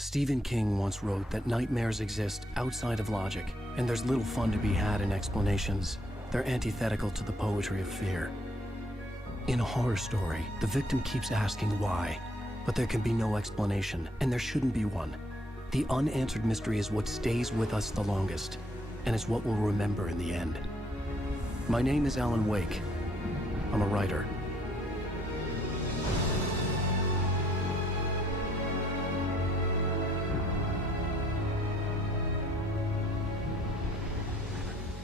Stephen King once wrote that nightmares exist outside of logic, and there's little fun to be had in explanations. They're antithetical to the poetry of fear. In a horror story, the victim keeps asking why, but there can be no explanation, and there shouldn't be one. The unanswered mystery is what stays with us the longest, and it's what we'll remember in the end. My name is Alan Wake. I'm a writer.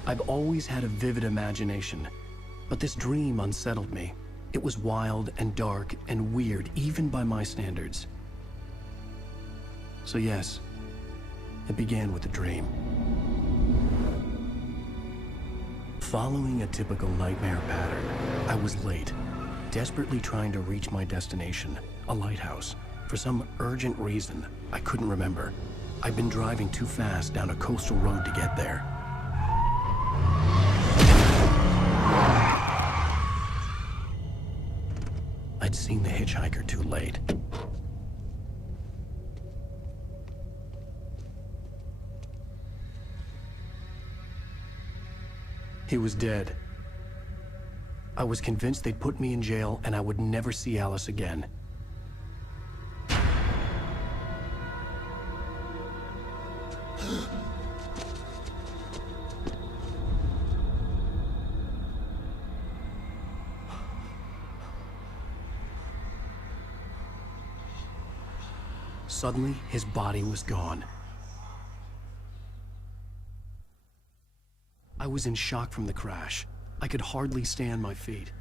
I've always had a vivid imagination, but this dream unsettled me. It was wild and dark and weird, even by my standards. So yes, it began with a dream. Following a typical nightmare pattern, I was late, desperately trying to reach my destination, a lighthouse. For some urgent reason, I couldn't remember. I'd been driving too fast down a coastal road to get there. I'd seen the hitchhiker too late. He was dead. I was convinced they'd put me in jail and I would never see Alice again. Suddenly, his body was gone. I was in shock from the crash. I could hardly stay on my feet.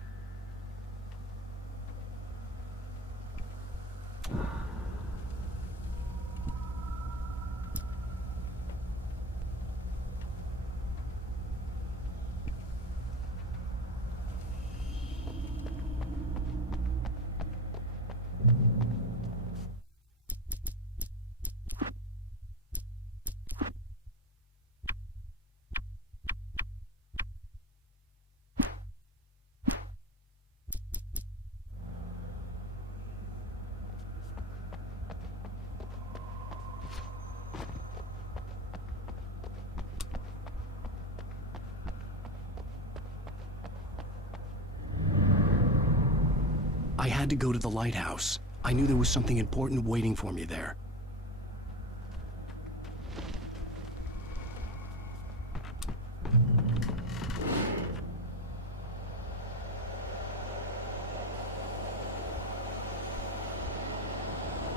I had to go to the lighthouse. I knew there was something important waiting for me there.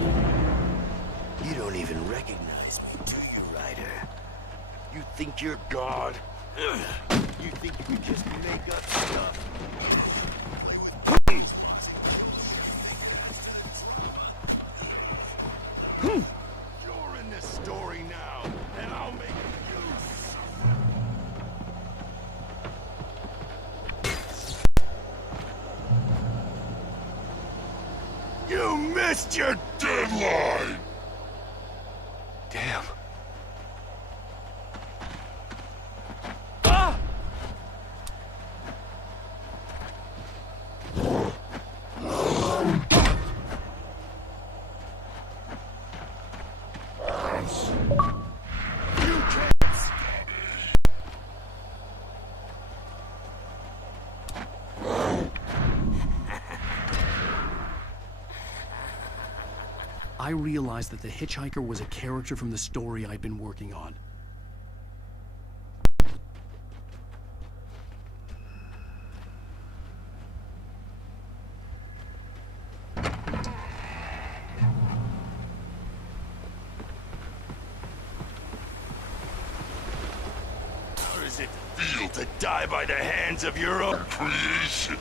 You don't even recognize me, do you, Ryder? You think you're God? You think you can just make up stuff? You're in this story now, and I'll make you. You missed your deadline! Damn. I realized that the hitchhiker was a character from the story I'd been working on. How does it feel to die by the hands of your own creation?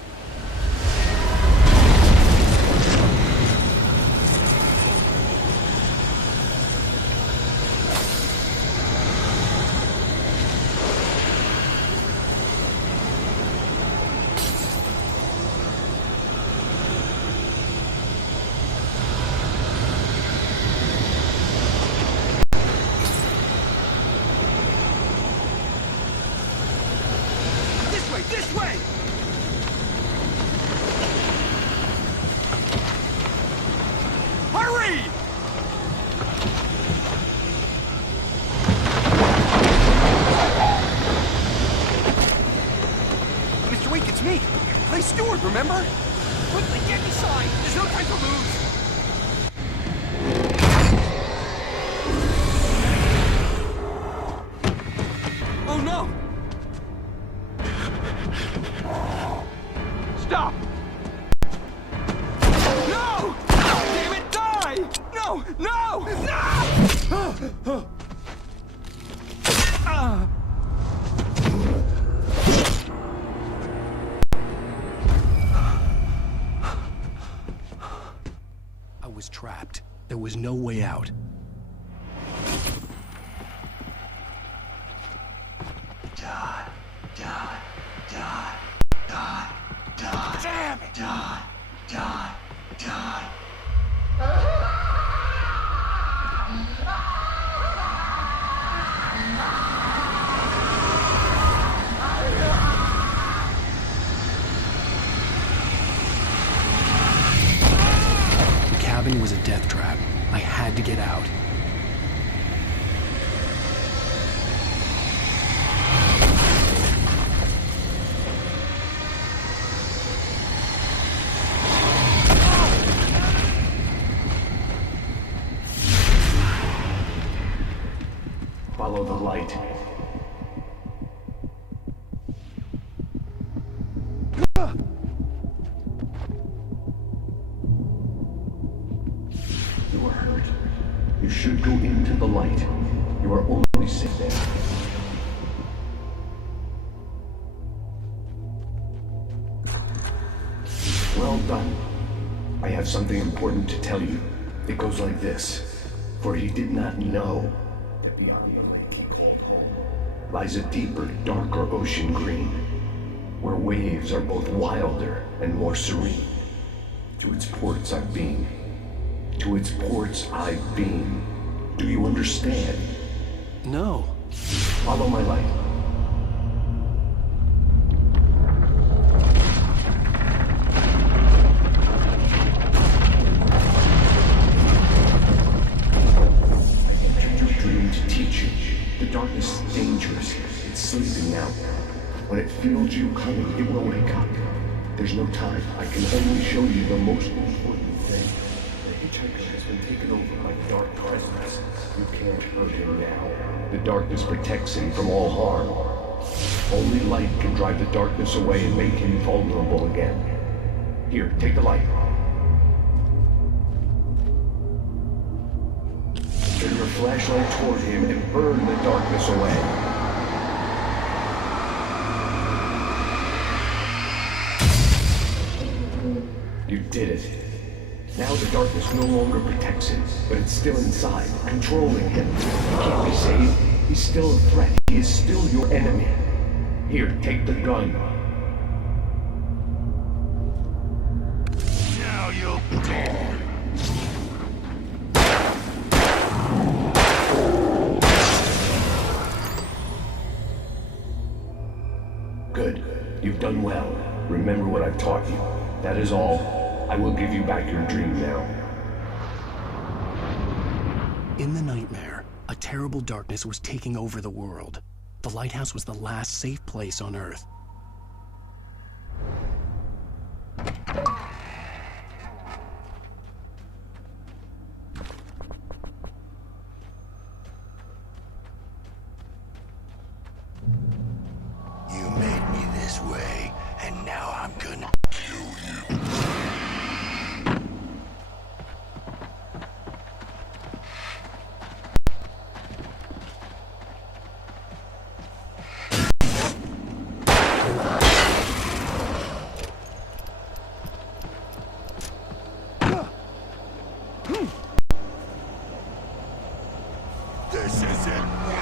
This way! remember? Quickly, get inside! There's no time to lose! Oh no! Stop! No! Damn it, die! No! No! No! I was trapped. There was no way out. Die, die, die, die, die. Damn it! Die, die, die. The cabin was a death trap. I had to get out. Follow the light. You are hurt. You should go into the light. You are only safe there. Well done. I have something important to tell you. It goes like this. For he did not know that beyond the light he called home lies a deeper, darker ocean green, where waves are both wilder and more serene. To its ports I've been. To its ports I've been. Do you understand? No. Follow my light. I entered your dream to teach you. The darkness is dangerous. It's sleeping now. When it feels you coming, it will wake up. There's no time. I can only show you the most important thing. The hitchhiker has been taken over by dark presence. You can't hurt him now. The darkness protects him from all harm. Only light can drive the darkness away and make him vulnerable again. Here, take the light. Turn your flashlight toward him and burn the darkness away. You did it. Now the darkness no longer protects him, but it's still inside, controlling him. He can't be saved. He's still a threat. He is still your enemy. Here, take the gun. Now you'll die. Good. You've done well. Remember what I've taught you. That is all. I will give you back your dream now. In the nightmare, a terrible darkness was taking over the world. The lighthouse was the last safe place on Earth. You made me this way, and now I'm gonna kill you. This isn't work.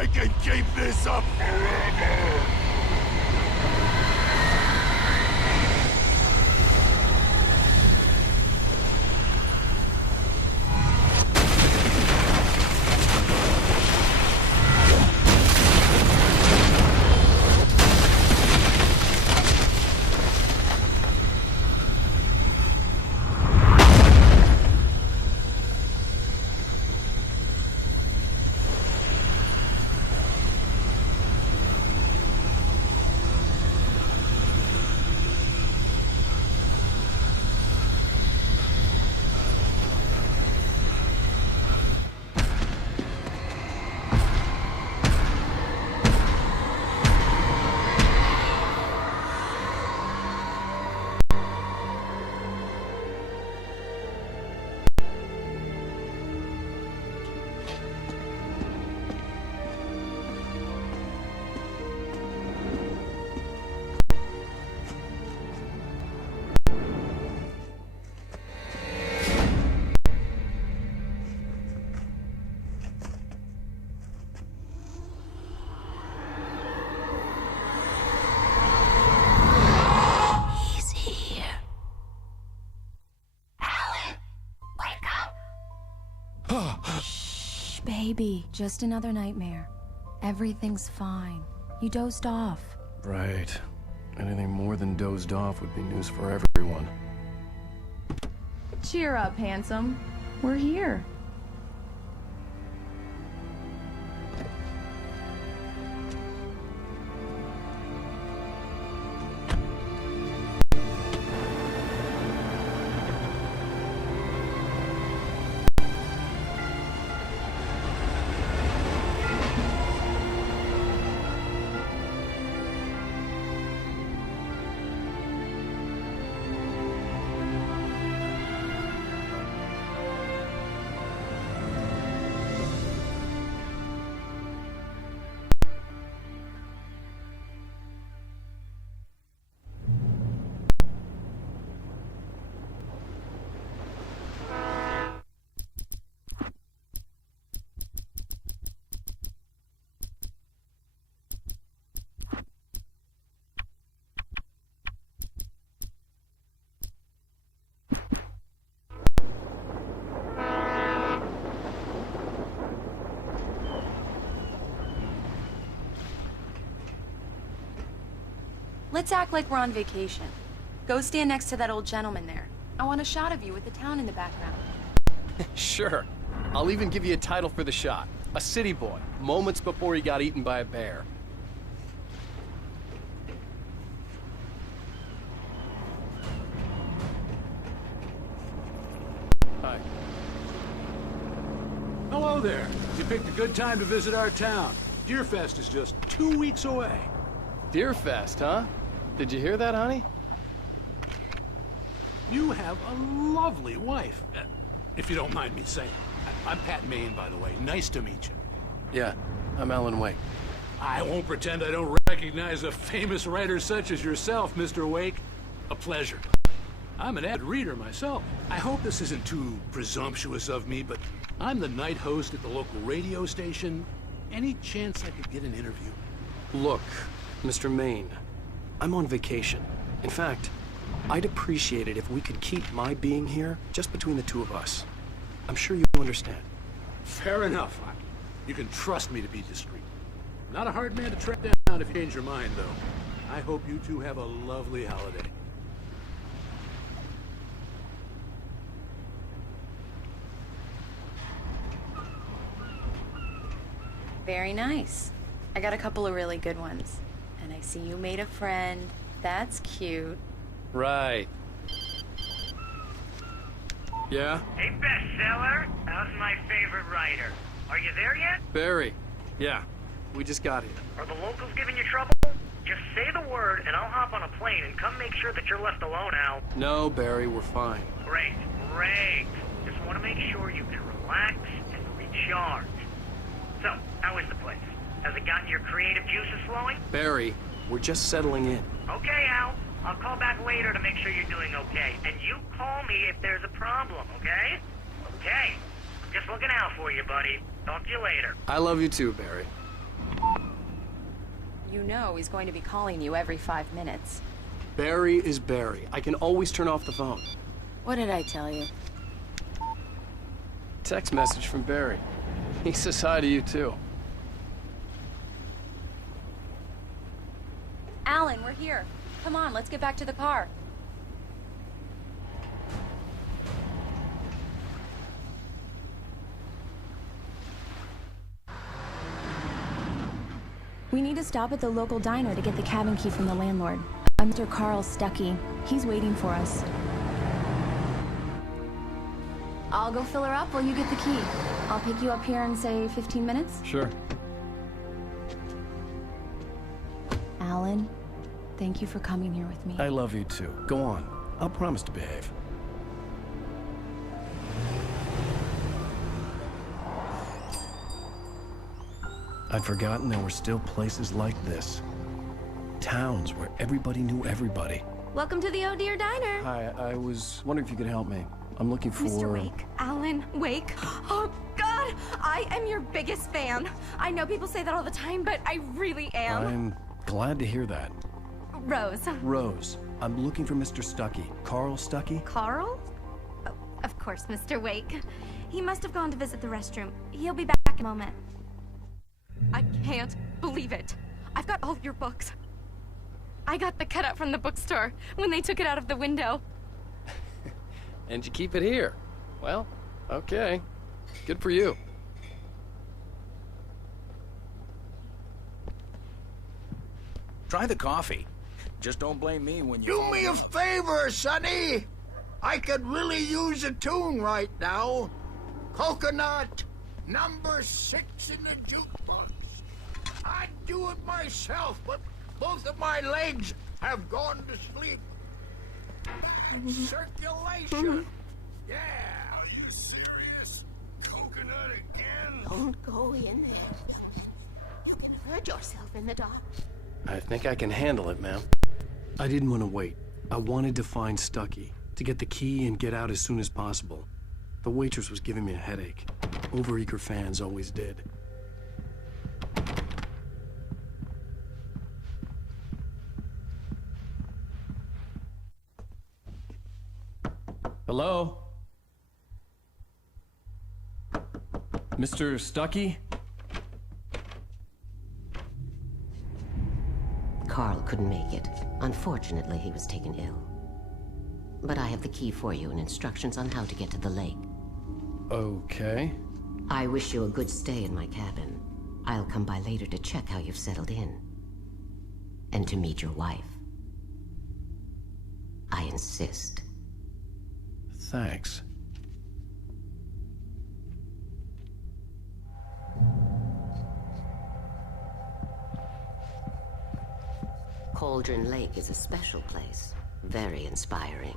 I can keep this up forever! Shh, baby. Just another nightmare. Everything's fine. You dozed off. Right. Anything more than dozed off would be news for everyone. Cheer up, handsome. We're here. Let's act like we're on vacation. Go stand next to that old gentleman there. I want a shot of you with the town in the background. Sure. I'll even give you a title for the shot. A city boy, moments before he got eaten by a bear. Hi. Hello there. You picked a good time to visit our town. Deerfest is just 2 weeks away. Deerfest, huh? Did you hear that, honey? You have a lovely wife, if you don't mind me saying. I'm Pat Maine, by the way. Nice to meet you. Yeah, I'm Alan Wake. I won't pretend I don't recognize a famous writer such as yourself, Mr. Wake. A pleasure. I'm an avid reader myself. I hope this isn't too presumptuous of me, but I'm the night host at the local radio station. Any chance I could get an interview? Look, Mr. Maine, I'm on vacation. In fact, I'd appreciate it if we could keep my being here just between the two of us. I'm sure you understand. Fair enough. You can trust me to be discreet. Not a hard man to track down if you change your mind, though. I hope you two have a lovely holiday. Very nice. I got a couple of really good ones. And I see you made a friend. That's cute. Right. Yeah? Hey, Bestseller. How's my favorite writer? Are you there yet? Barry. Yeah. We just got here. Are the locals giving you trouble? Just say the word and I'll hop on a plane and come make sure that you're left alone, Al. No, Barry, we're fine. Great, great. Just want to make sure you can relax and recharge. So, how is the place? Has it gotten your creative juices flowing? Barry, we're just settling in. Okay, Al. I'll call back later to make sure you're doing okay. And you call me if there's a problem, okay? Okay. I'm just looking out for you, buddy. Talk to you later. I love you too, Barry. You know he's going to be calling you every 5 minutes. Barry is Barry. I can always turn off the phone. What did I tell you? Text message from Barry. He says hi to you, too. Alan, we're here. Come on, let's get back to the car. We need to stop at the local diner to get the cabin key from the landlord. I'm Mr. Carl Stuckey. He's waiting for us. I'll go fill her up while you get the key. I'll pick you up here in, say, 15 minutes? Sure. Alan, thank you for coming here with me. I love you too. Go on. I'll promise to behave. I'd forgotten there were still places like this. Towns where everybody knew everybody. Welcome to the Oh Dear Diner. Hi, I was wondering if you could help me. I'm looking for... Mr. Wake. Alan Wake. Oh, God! I am your biggest fan. I know people say that all the time, but I really am. I'm glad to hear that. Rose. Rose, I'm looking for Mr. Stuckey. Carl Stuckey? Carl? Oh, of course, Mr. Wake. He must have gone to visit the restroom. He'll be back in a moment. I can't believe it. I've got all your books. I got the cutout from the bookstore when they took it out of the window. And you keep it here. Well, okay. Good for you. Try the coffee. Just don't blame me when you... Do me a favor, Sonny! I could really use a tune right now. Coconut, number 6 in the jukebox. I'd do it myself, but both of my legs have gone to sleep. Bad circulation. Yeah. Are you serious? Coconut again? Don't go in there. You can hurt yourself in the dark. I think I can handle it, ma'am. I didn't want to wait. I wanted to find Stuckey, to get the key and get out as soon as possible. The waitress was giving me a headache. Overeager fans always did. Hello? Mr. Stuckey? Carl couldn't make it. Unfortunately, he was taken ill. But I have the key for you and instructions on how to get to the lake. Okay. I wish you a good stay in my cabin. I'll come by later to check how you've settled in. And to meet your wife. I insist. Thanks. Cauldron Lake is a special place. Very inspiring.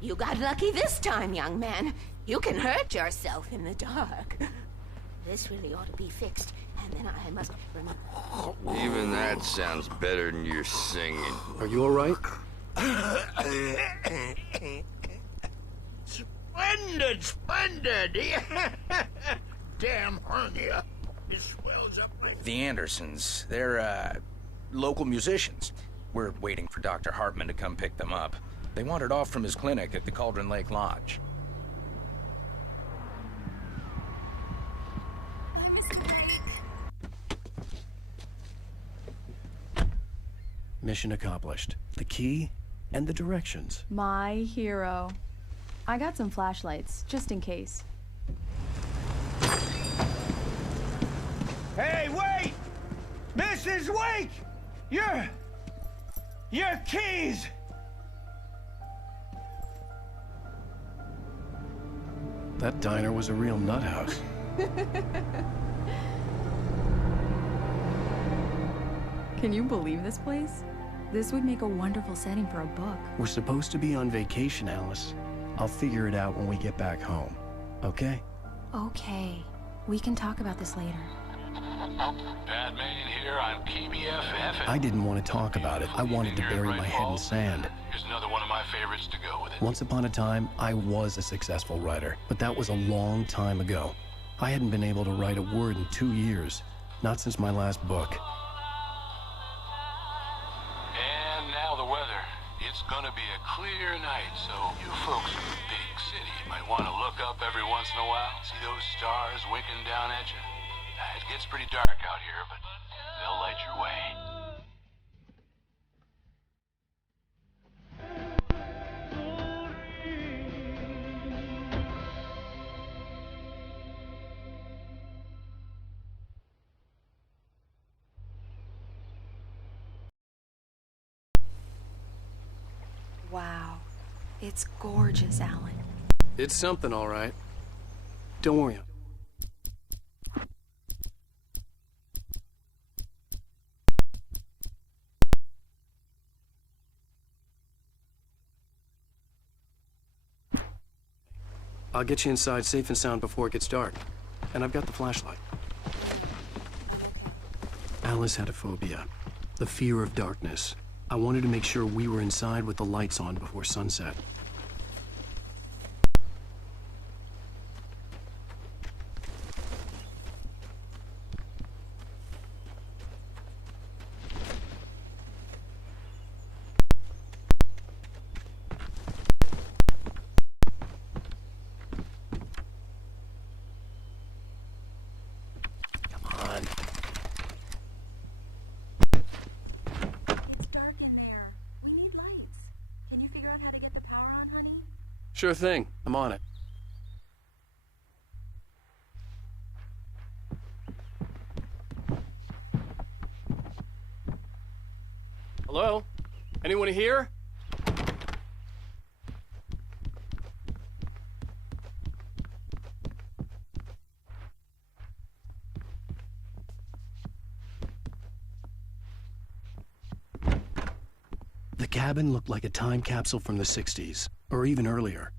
You got lucky this time, young man. You can hurt yourself in the dark. This really ought to be fixed, and then I must remember. Even that sounds better than your singing. Are you all right? Splendid, splendid! Damn hernia. It swells up my... The Andersons, they're, local musicians. We're waiting for Dr. Hartman to come pick them up. They wandered off from his clinic at the Cauldron Lake Lodge. Mission accomplished. The key and the directions. My hero. I got some flashlights, just in case. Hey, wait! Mrs. Wake! Your keys! That diner was a real nut house. Can you believe this place? This would make a wonderful setting for a book. We're supposed to be on vacation, Alice. I'll figure it out when we get back home. Okay? Okay. We can talk about this later. Batman here on KBFF. I didn't want to talk about it. I wanted to bury my head in sand. Here's another one of my favorites to go with it. Once upon a time, I was a successful writer, but that was a long time ago. I hadn't been able to write a word in 2 years, not since my last book. And now the weather. It's gonna be a clear night, so you folks in the big city might want to look up every once in a while, see those stars winking down at you. It gets pretty dark out here, but they'll light your way. Wow. It's gorgeous, Alan. It's something, all right. Don't worry. I'll get you inside safe and sound before it gets dark. And I've got the flashlight. Alice had a phobia, the fear of darkness. I wanted to make sure we were inside with the lights on before sunset. Sure thing. I'm on it. Hello? Anyone here? The cabin looked like a time capsule from the 60s, or even earlier.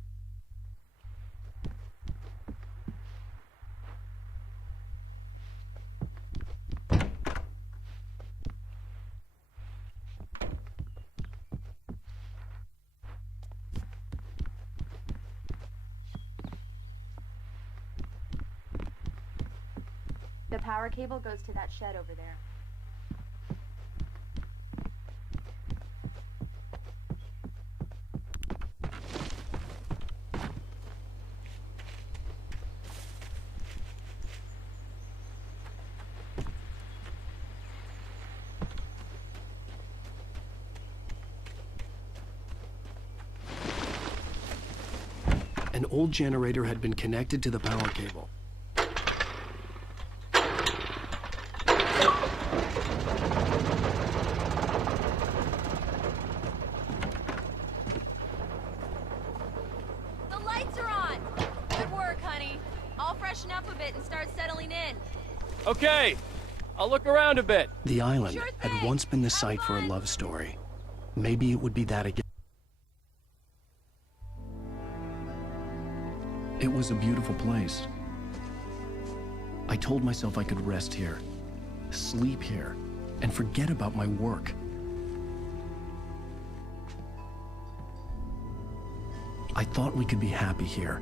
The power cable goes to that shed over there. An old generator had been connected to the power cable. The lights are on! Good work, honey. I'll freshen up a bit and start settling in. Okay, I'll look around a bit. The island had once been the site for a love story. Maybe it would be that again. It was a beautiful place. I told myself I could rest here, sleep here, and forget about my work. I thought we could be happy here.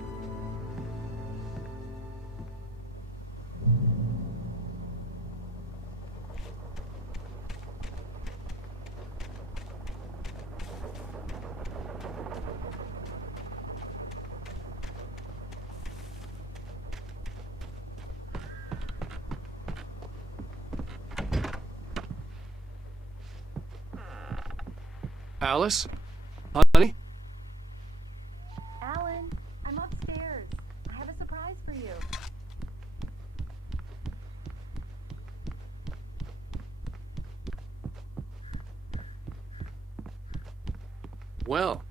Alice? Honey? Alan, I'm upstairs. I have a surprise for you. Well,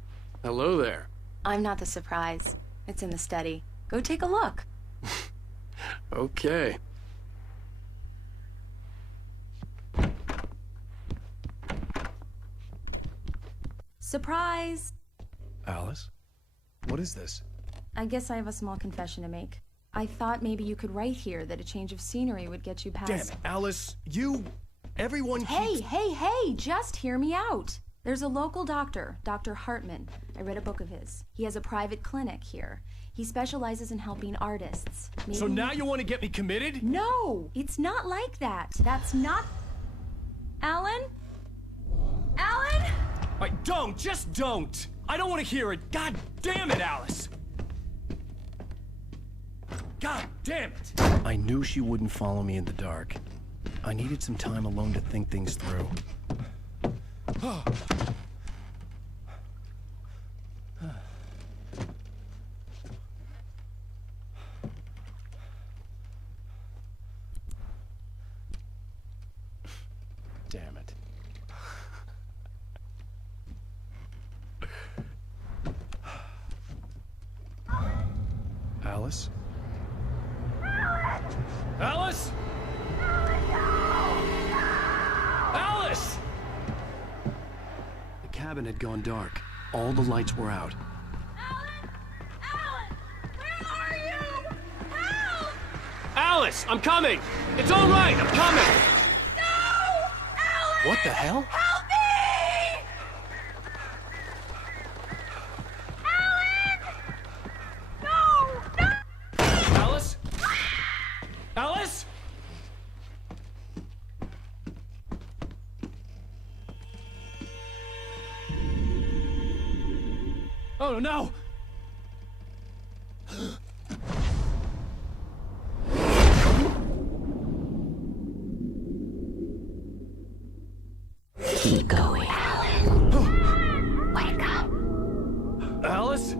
hello there. I'm not the surprise. It's in the study. Go take a look. Okay. Surprise! Alice? What is this? I guess I have a small confession to make. I thought maybe you could write here, that a change of scenery would get you past... Damn it, Alice, everyone keeps... Hey, just hear me out. There's a local doctor, Dr. Hartman. I read a book of his. He has a private clinic here. He specializes in helping artists. Maybe... So now you want to get me committed? No, it's not like that. That's not... Alan? Alan? Just don't! I don't want to hear it. God damn it, Alice! God damn it! I knew she wouldn't follow me in the dark. I needed some time alone to think things through. Damn it. Alice? Alice? Alice! The cabin had gone dark. All the lights were out. Alan, where are you? Help! Alice, I'm coming! It's all right, I'm coming! No! Alan! What the hell? Help me! Alan! No! Alice? Alice? Oh no! Keep going, Alan. Wake up. Alice?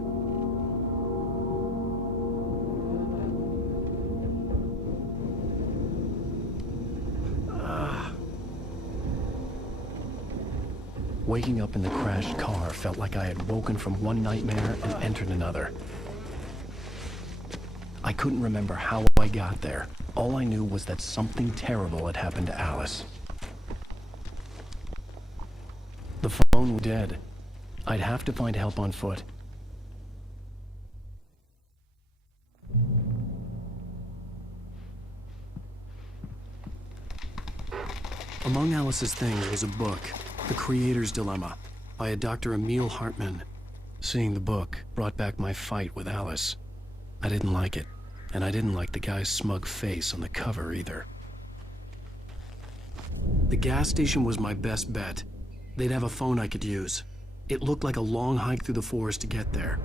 Waking up in the crashed car felt like I had woken from one nightmare and entered another. I couldn't remember how I got there. All I knew was that something terrible had happened to Alice. The phone was dead. I'd have to find help on foot. Among Alice's things was a book, The Creator's Dilemma, by a Dr. Emil Hartman. Seeing the book brought back my fight with Alice. I didn't like it, and I didn't like the guy's smug face on the cover either. The gas station was my best bet. They'd have a phone I could use. It looked like a long hike through the forest to get there.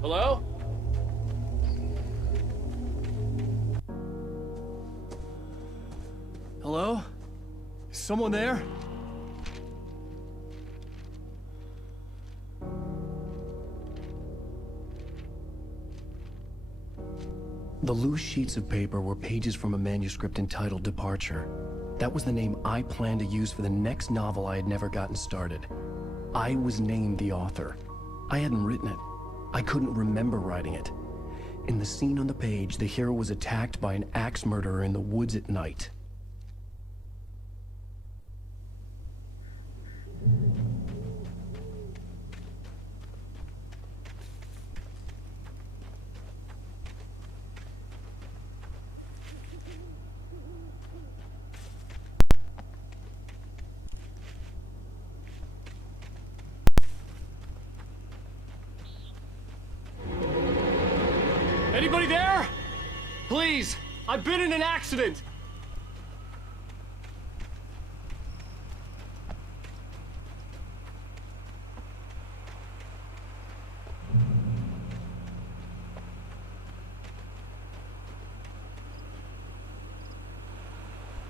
Hello? Hello? Is someone there? The loose sheets of paper were pages from a manuscript entitled Departure. That was the name I planned to use for the next novel I had never gotten started. I was named the author. I hadn't written it. I couldn't remember writing it. In the scene on the page, the hero was attacked by an axe murderer in the woods at night. Anybody there? Please, I've been in an accident.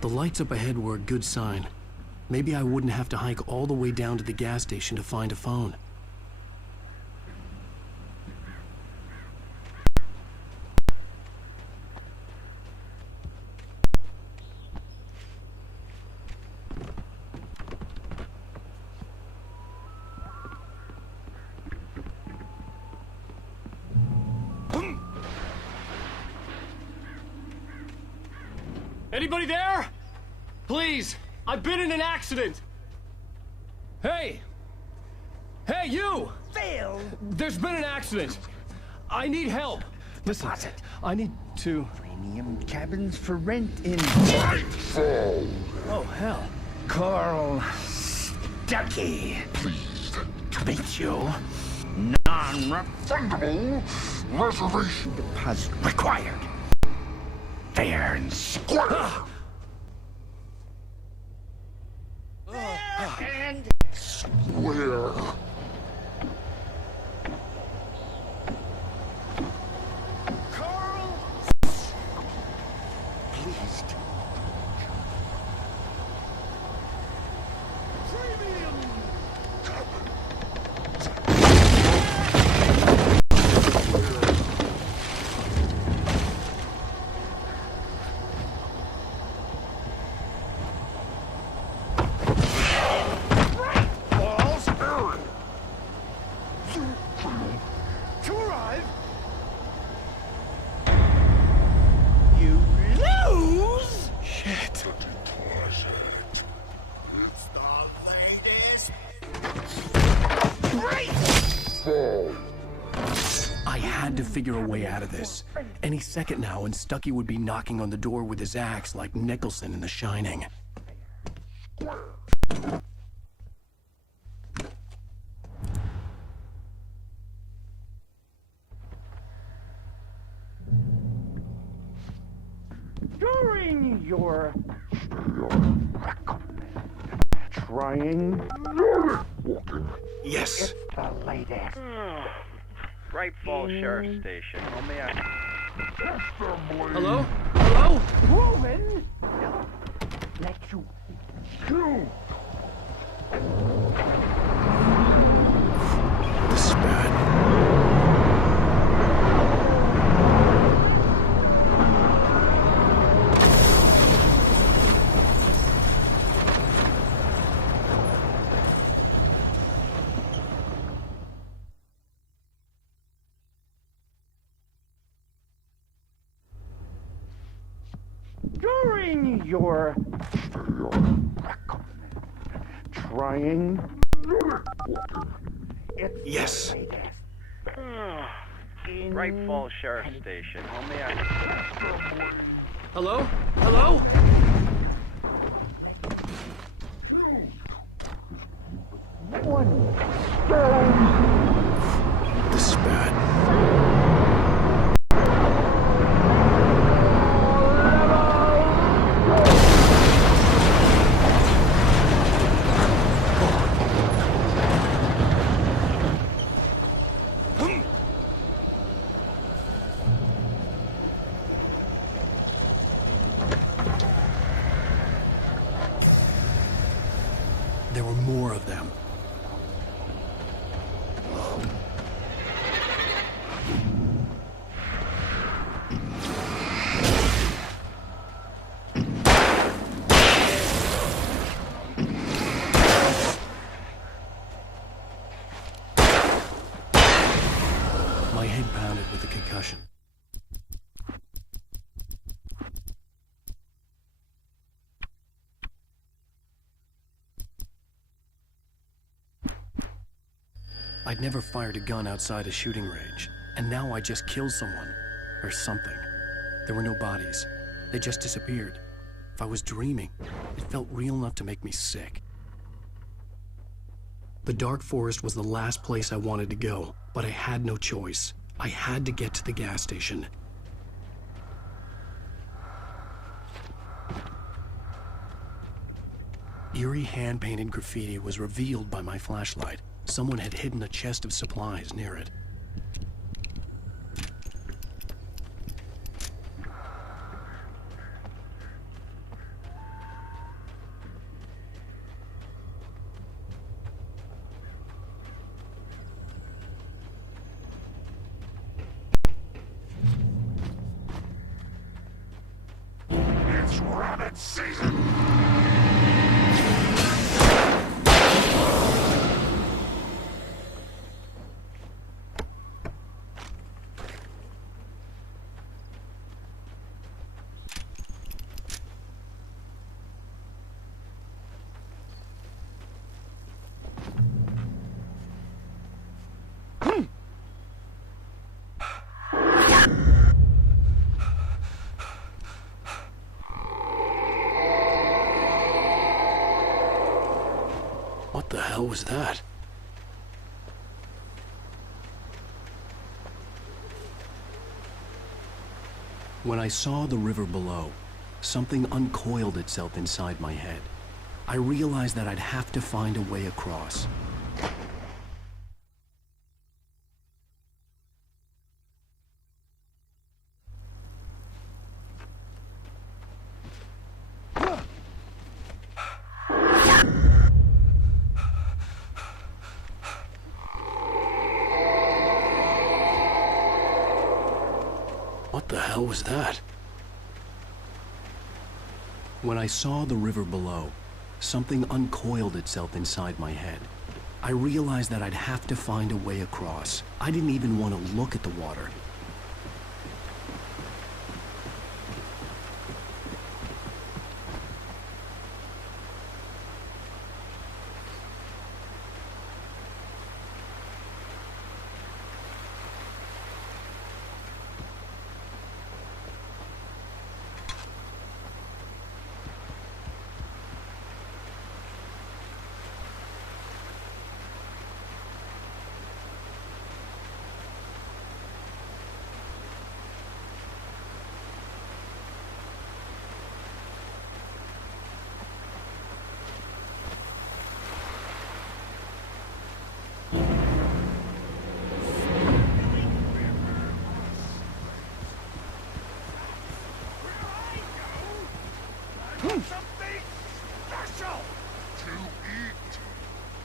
The lights up ahead were a good sign. Maybe I wouldn't have to hike all the way down to the gas station to find a phone. Anybody there? Please, I've been in an accident. Hey! Hey, you! Phil! There's been an accident. I need help. Listen, I need to... Premium cabins for rent in... Oh, hell. Carl Stuckey. Pleased to meet you. Non-refundable reservation deposit required. Fair and square. And square. Carl. Pleased. Premium. I had to figure a way out of this. Any second now, and Stuckey would be knocking on the door with his axe like Nicholson in The Shining. During your trying Yes. It's the latest. Bright Falls Sheriff Station. Only I... Hello? Hello? Woman! Let you go. This is bad. During your trying it's Yes. the latest. Bright Falls Sheriff Station. Only I... Hello? Hello? One This is bad. There were more of them. My head pounded with the concussion. I'd never fired a gun outside a shooting range, and now I just killed someone. Or something. There were no bodies. They just disappeared. If I was dreaming, it felt real enough to make me sick. The dark forest was the last place I wanted to go, but I had no choice. I had to get to the gas station. Eerie hand-painted graffiti was revealed by my flashlight. Someone had hidden a chest of supplies near it. It's rabbit season. was that? When I saw the river below, something uncoiled itself inside my head. I realized that I'd have to find a way across. What the hell was that? When I saw the river below, something uncoiled itself inside my head. I realized that I'd have to find a way across. I didn't even want to look at the water.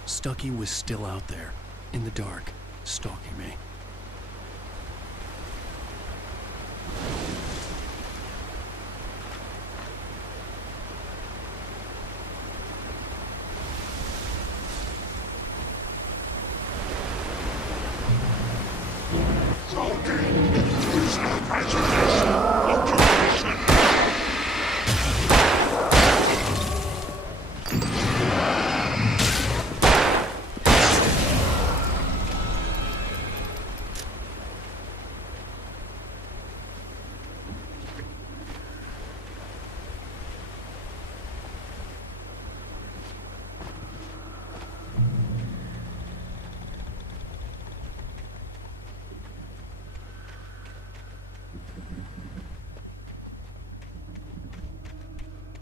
Stucky was still out there, in the dark, stalking me.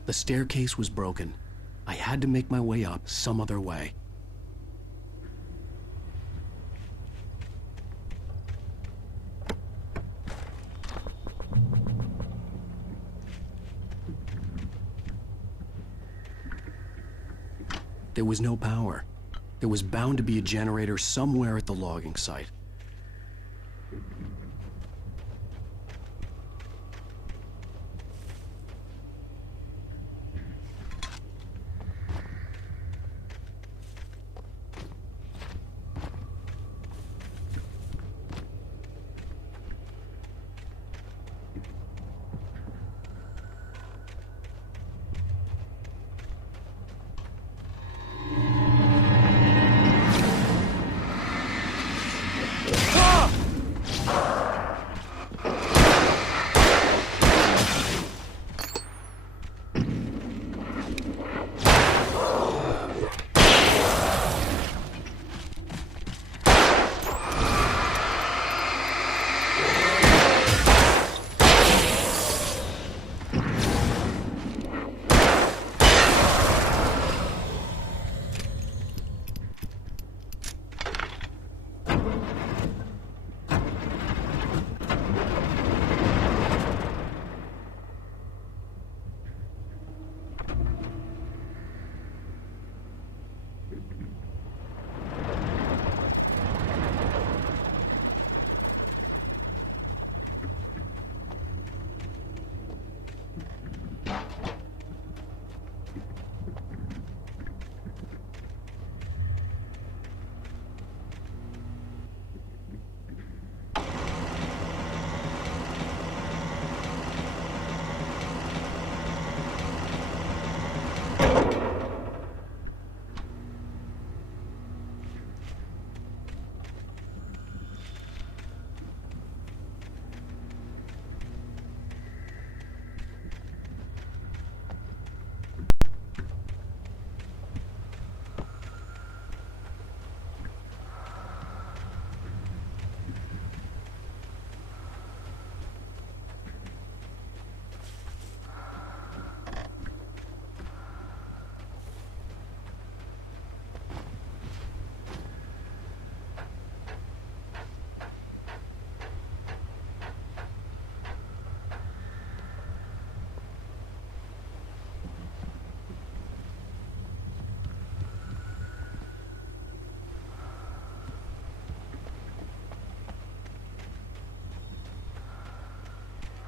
The staircase was broken. I had to make my way up some other way. There was no power. There was bound to be a generator somewhere at the logging site.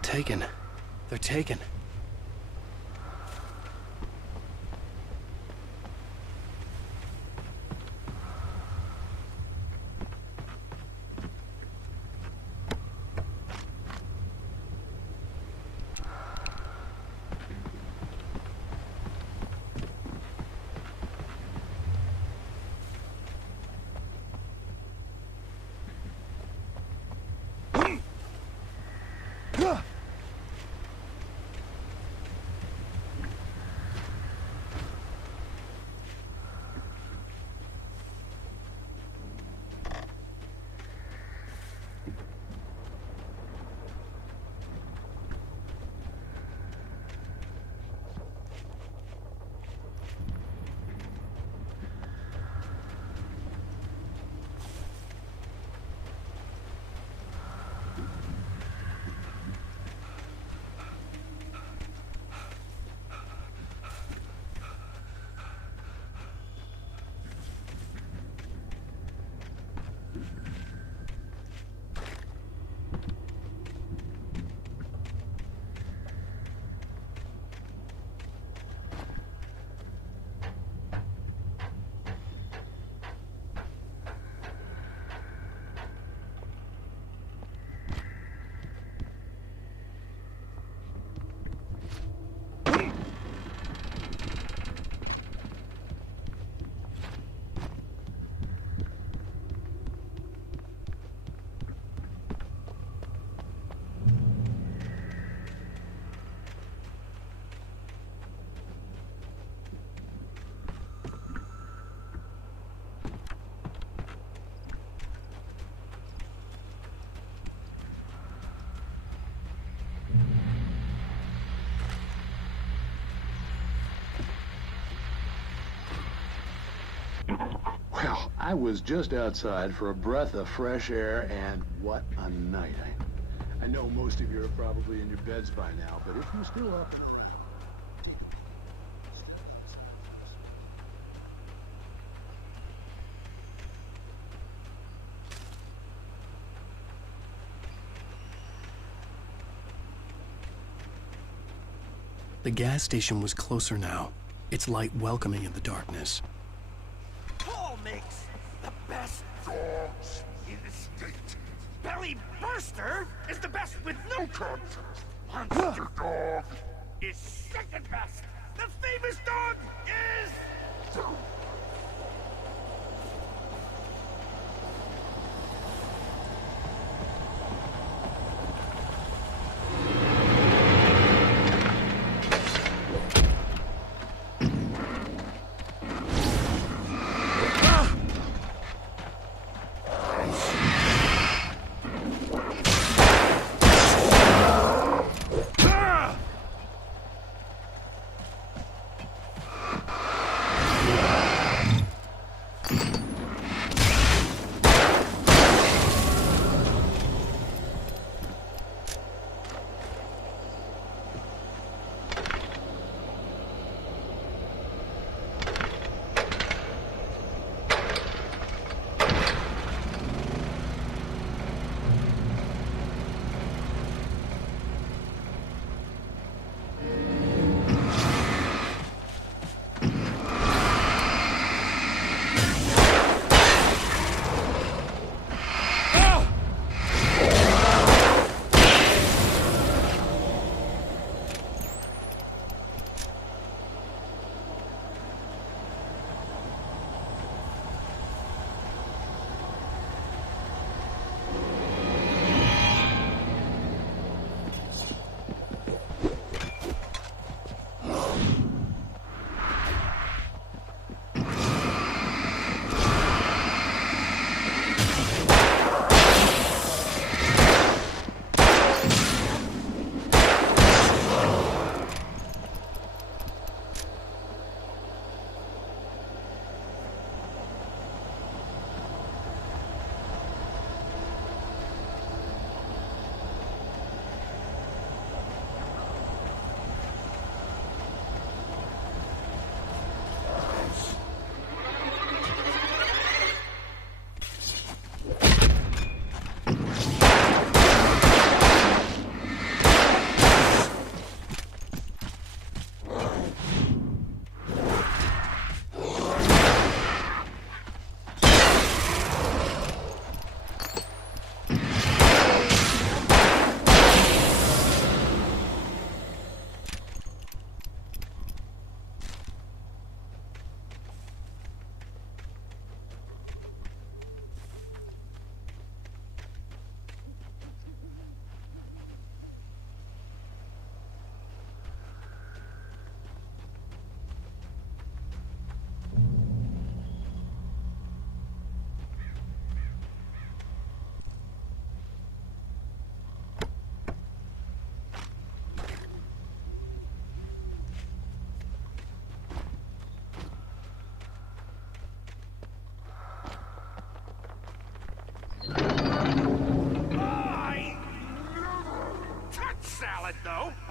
taken. They're taken. Well, I was just outside for a breath of fresh air, and what a night. I know most of you are probably in your beds by now, but if you're still up and around... The gas station was closer now, its light welcoming in the darkness. Paul makes the best dogs in the state. Belly Burster is the best with no contest. Monster Dog is second best. The famous dog is...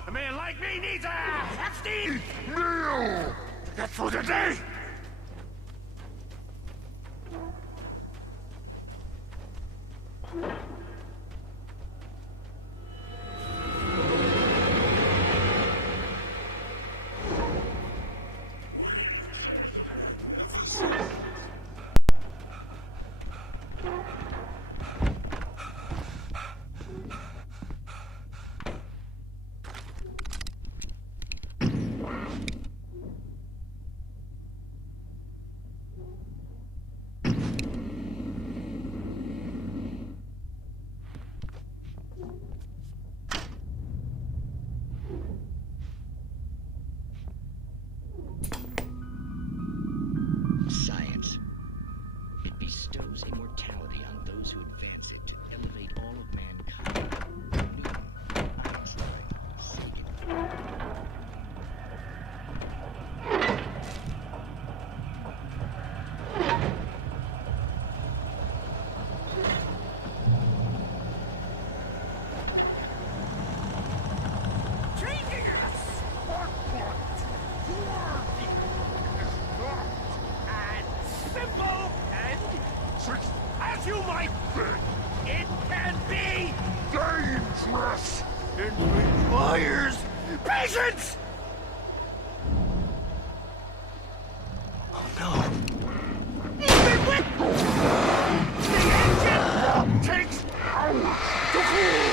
A man like me needs a hefty meal to get through the day. Science. It bestows immortality on those who advance it to elevate all of mankind. Newton, Einstein, Sagan. Changing a spark plug to work is not as simple and tricky as you might think. It can be dangerous. It requires patience. Oh no. Even with the engine takes hours to cool,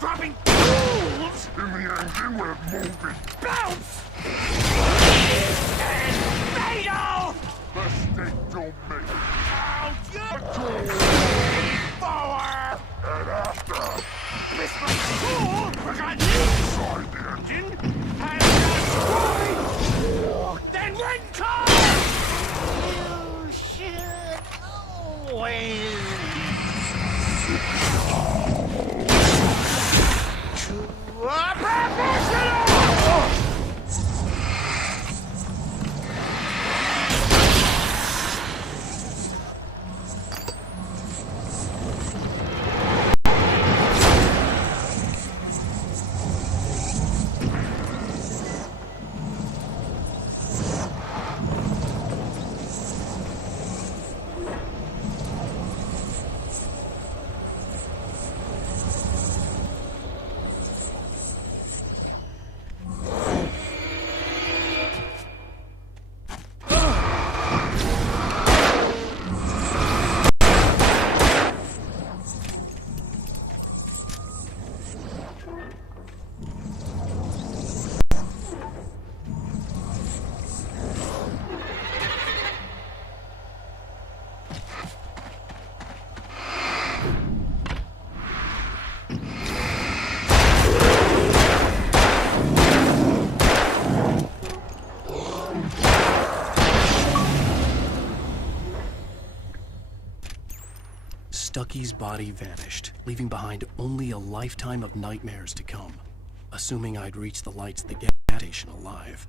dropping tools in the engine where moving bounce and fatal. Mistake don't make it. Count your forward and after. This my tool forgot inside the engine has destroyed. Then when cars, you should always to a professional. Stucky's body vanished, leaving behind only a lifetime of nightmares to come, assuming I'd reached the lights of the gas station alive.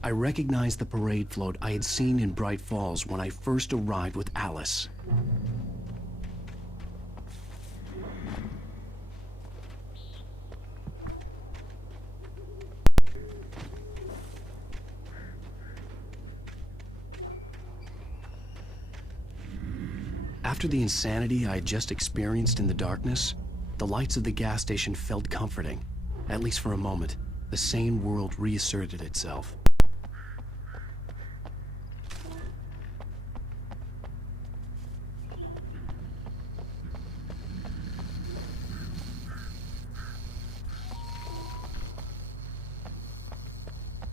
I recognized the parade float I had seen in Bright Falls when I first arrived with Alice. After the insanity I had just experienced in the darkness, the lights of the gas station felt comforting, at least for a moment. The sane world reasserted itself.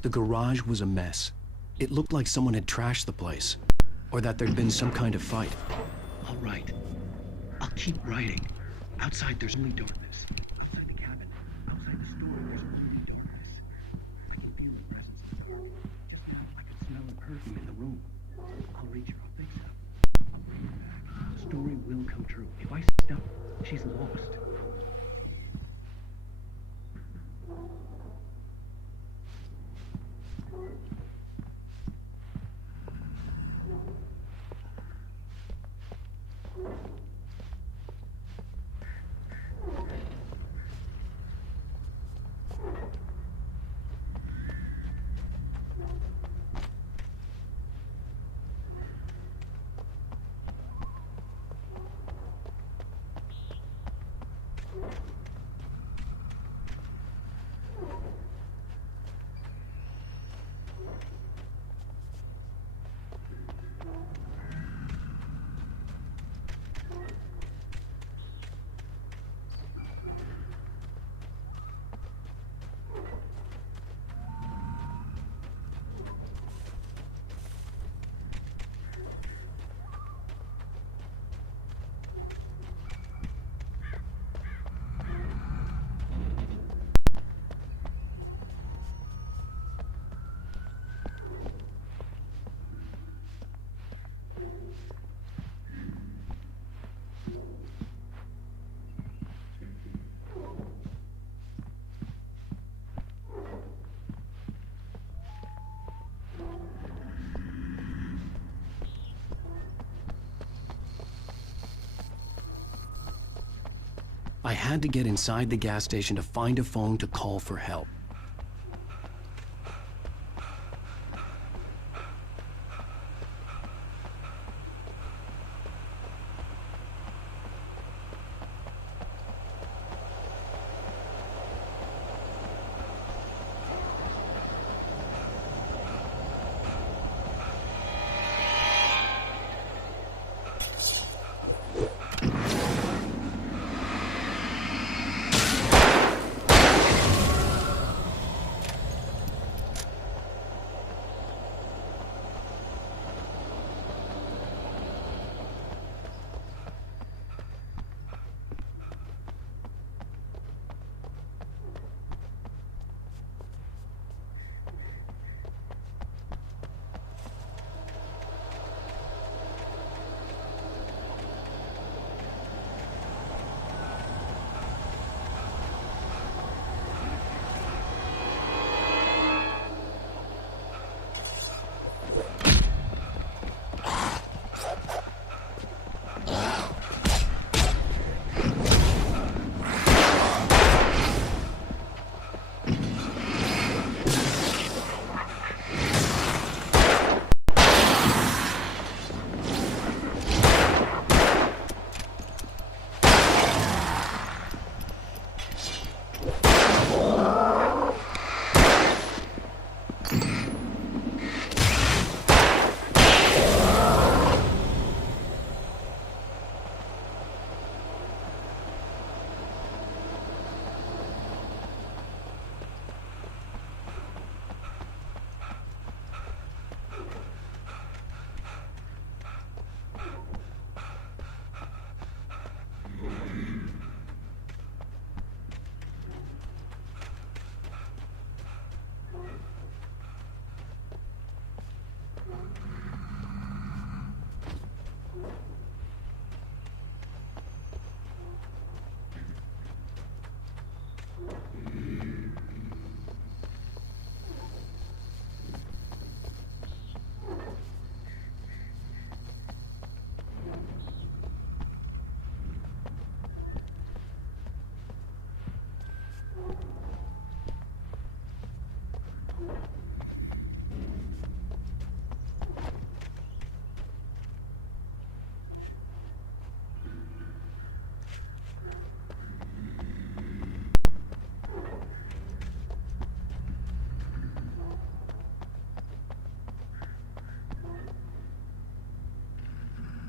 The garage was a mess. It looked like someone had trashed the place, or that there'd been some kind of fight. All right. I'll keep writing. Outside, there's only darkness. Outside the cabin, outside the store, there's only darkness. I can feel the presence of the dark. Just now, I can smell the perfume in the room. I'll reach her. I'll fix it up. I'll bring her back. The story will come true. If I stop, she's lost. I had to get inside the gas station to find a phone to call for help.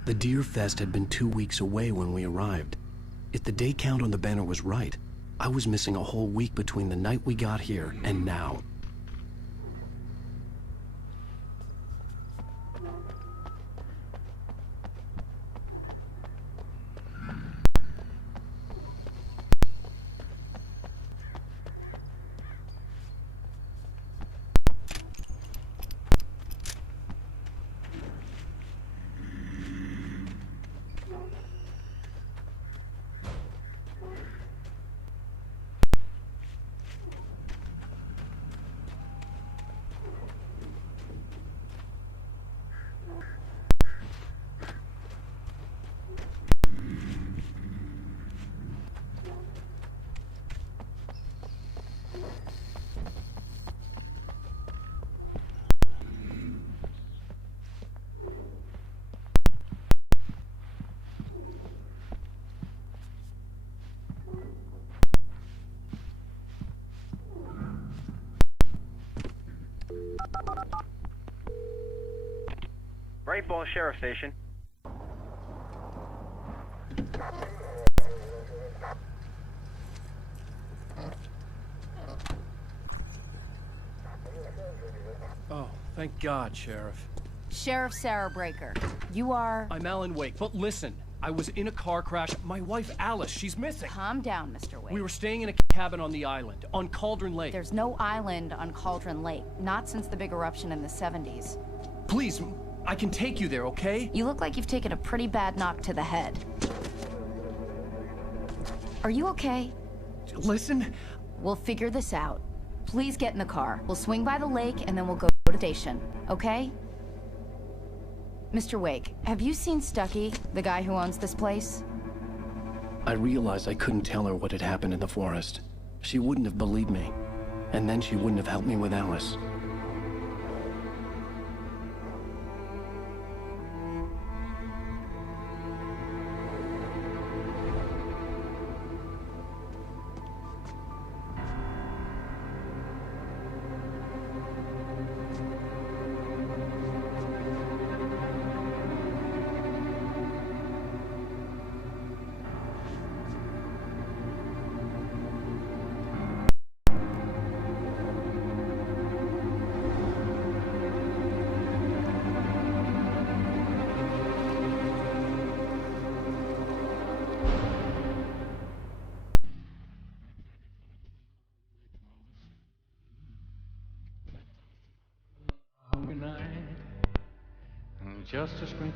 The Deer Fest had been 2 weeks away when we arrived. If the day count on the banner was right, I was missing a whole week between the night we got here and now. Great Falls Sheriff Station. Oh, thank God, Sheriff. Sheriff Sarah Breaker. You are... I'm Alan Wake, but listen. I was in a car crash. My wife, Alice, she's missing. Calm down, Mr. Wake. We were staying in a cabin on the island, on Cauldron Lake. There's no island on Cauldron Lake. Not since the big eruption in the 70s. Please, I can take you there, okay? You look like you've taken a pretty bad knock to the head. Are you okay? Listen. We'll figure this out. Please get in the car. We'll swing by the lake and then we'll go to the station, okay? Mr. Wake, have you seen Stucky, the guy who owns this place? I realized I couldn't tell her what had happened in the forest. She wouldn't have believed me. And then she wouldn't have helped me with Alice. Just a sprinkle.